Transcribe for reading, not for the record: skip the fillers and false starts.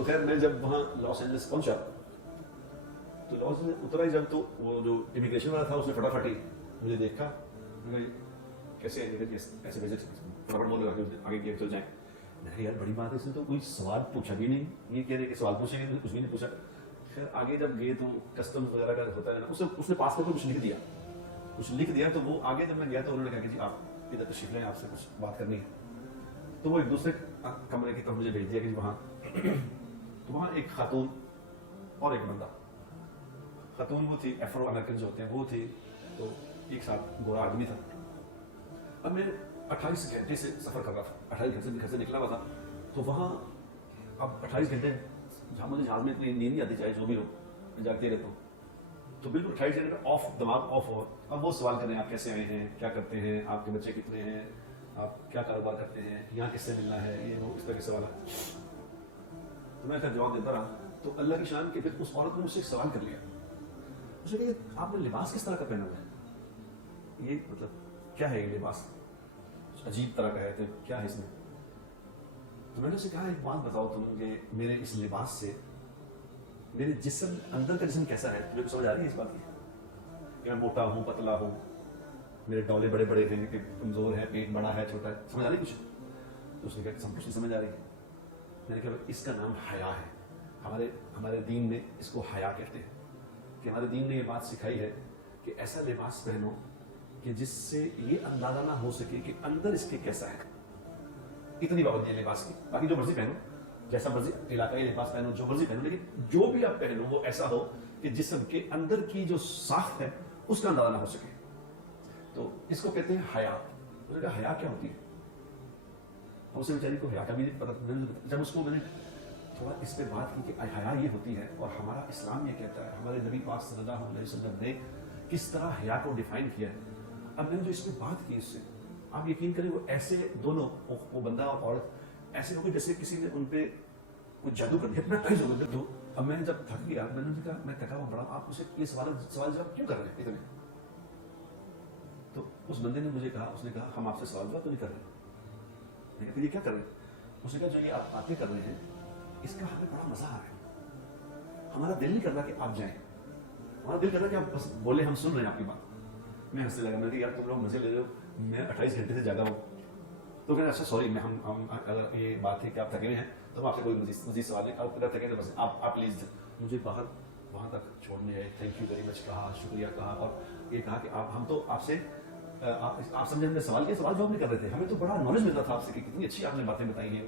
تو خیر میں جب وہاں لاس اینجلس پہنچا تو لاس اینجلس اترا ہی جب تو وہ جو امیگریشن والا تھا اس نے فٹافٹ ہی مجھے دیکھا, کیسے ایسے وزٹ فٹافٹ بول رہا کہ آگے گیم چل جائیں. میں نے یار بڑی بات ہے, اس نے تو کوئی سوال پوچھا بھی نہیں, یہ کہہ رہے کہ سوال پوچھیں گے, کچھ بھی نہیں پوچھا. خیر آگے جب گئے تو کسٹمز وغیرہ کا ہوتا ہے نا, اس نے پاسپورٹ پہ کچھ لکھ دیا تو وہ آگے جب میں گیا تو انہوں نے کہا کہ جی آپ ادھر تشریف لیں, آپ سے کچھ بات کرنی ہے. تو وہ ایک دوسرے کمرے کی طرف مجھے بھیج دیا کہ وہاں تو وہاں ایک خاتون اور ایک بندہ, خاتون وہ تھی افرو امریکن جو ہوتے ہیں وہ تھی, تو ایک ساتھ گورا آدمی تھا. اب میں 28 گھنٹے سے سفر کر رہا تھا, 28 گھنٹے سے گھر سے نکلا ہوا تھا, تو وہاں اب 28 گھنٹے جہاں مجھے جہاز میں اتنی نیند نہیں آتی, چاہے جو بھی ہو میں جاگتے رہتا ہوں, تو بالکل 28 گھنٹے آف, دماغ آف ہو. اب وہ سوال کریں آپ کیسے آئے ہیں, کیا کرتے ہیں, آپ کے بچے کتنے ہیں, آپ کیا کاروبار کرتے ہیں, یہاں کس سے ملنا ہے, یہ وہ اس طرح کے سوال ہے. تو میں جواب دیتا رہا. تو اللہ کی شان کے پھر اس عورت نے مجھ سے ایک سوال کر لیا, مجھے کہ آپ نے لباس کس طرح کا پہنا ہوا ہے, یہ مطلب کیا ہے یہ لباس, عجیب طرح کا ہے, تو کیا ہے اس میں. تو میں نے اسے کہا ایک بات بتاؤ تم کہ میرے اس لباس سے میرے جسم, اندر کا جسم کیسا ہے, تمہیں سمجھ آ رہی ہے اس بات کی کہ میں موٹا ہوں, پتلا ہوں, میرے ڈولے بڑے بڑے ہیں, کہ کمزور ہے, پیٹ بڑا ہے, چھوٹا ہے, سمجھ آ رہی کچھ. تو اس نے کہا سب کچھ نہیں سمجھ آ رہی. میں نے کہا اس کا نام حیا ہے, ہمارے دین میں اس کو حیا کہتے ہیں, کہ ہمارے دین نے یہ بات سکھائی ہے کہ ایسا لباس پہنو کہ جس سے یہ اندازہ نہ ہو سکے کہ اندر اس کے کیسا ہے. اتنی بات ہے لباس کی, باقی جو مرضی پہنو, جیسا مرضی علاقائی لباس پہنو, جو مرضی پہنو, لیکن جو بھی آپ پہنو وہ ایسا ہو کہ جسم کے اندر کی جو ساخت ہے اس کا اندازہ نہ ہو سکے. تو اس کو کہتے ہیں حیا. اس نے کہا حیا کیا ہوتی ہے, اسے بیچاری کو حیا کا بھی پتا. جب اس کو میں نے تھوڑا اس پہ بات کی کہ حیا یہ ہوتی ہے اور ہمارا اسلام یہ کہتا ہے, ہمارے نبی پاک صلی اللہ علیہ وسلم نے کس طرح حیا کو ڈیفائن کیا ہے. اب میں نے جو اس پہ بات کی اس سے, آپ یقین کریں وہ ایسے دونوں, وہ بندہ اور عورت ایسے ہو گئے جیسے کسی نے ان پہ کوئی جادو کر دیا, ہپناٹائز ہو گئے. تو اب میں نے جب تھک گیا, میں نے کہا میں تھکا ہوا بڑا, آپ اسے یہ سوال جواب کیوں کر رہے ہیں اتنے. تو اس بندے نے مجھے کہا, اس نے کہا ہم آپ سے سوال جواب تو نہیں کر رہے. میں نے کہا یہ کیا کر رہے ہیں. اس نے کہا جو یہ آپ باتیں کر رہے ہیں اس کا ہمیں بڑا مزہ آ رہا ہے, ہمارا دل نہیں کرتا کہ آپ جائیں, ہمارا دل کرتا کہ آپ بس بولے, ہم سن رہے ہیں آپ کی بات. میں ہنسنے لگا, میں نے کہا یار تم لوگ مزے لے رہے ہو, میں 28 گھنٹے سے جاگا ہوں. تو کہنا اچھا سوری, میں ہم اگر یہ بات ہے کہ آپ تھکے ہوئے ہیں تو ہم آپ سے کوئی مزید سوال نہیں, آپ اگر تھکے تو بس آپ پلیز مجھے باہر وہاں تک چھوڑنے آئے. تھینک یو ویری مچ کہا, شکریہ کہا, اور یہ کہا کہ ہم تو آپ سے آپ سمجھے ہم نے سوال کیا, سوال جواب نہیں کر رہے تھے, ہمیں تو بڑا نالج ملتا تھا آپ سے کہ کتنی اچھی آپ نے باتیں بتائی ہیں,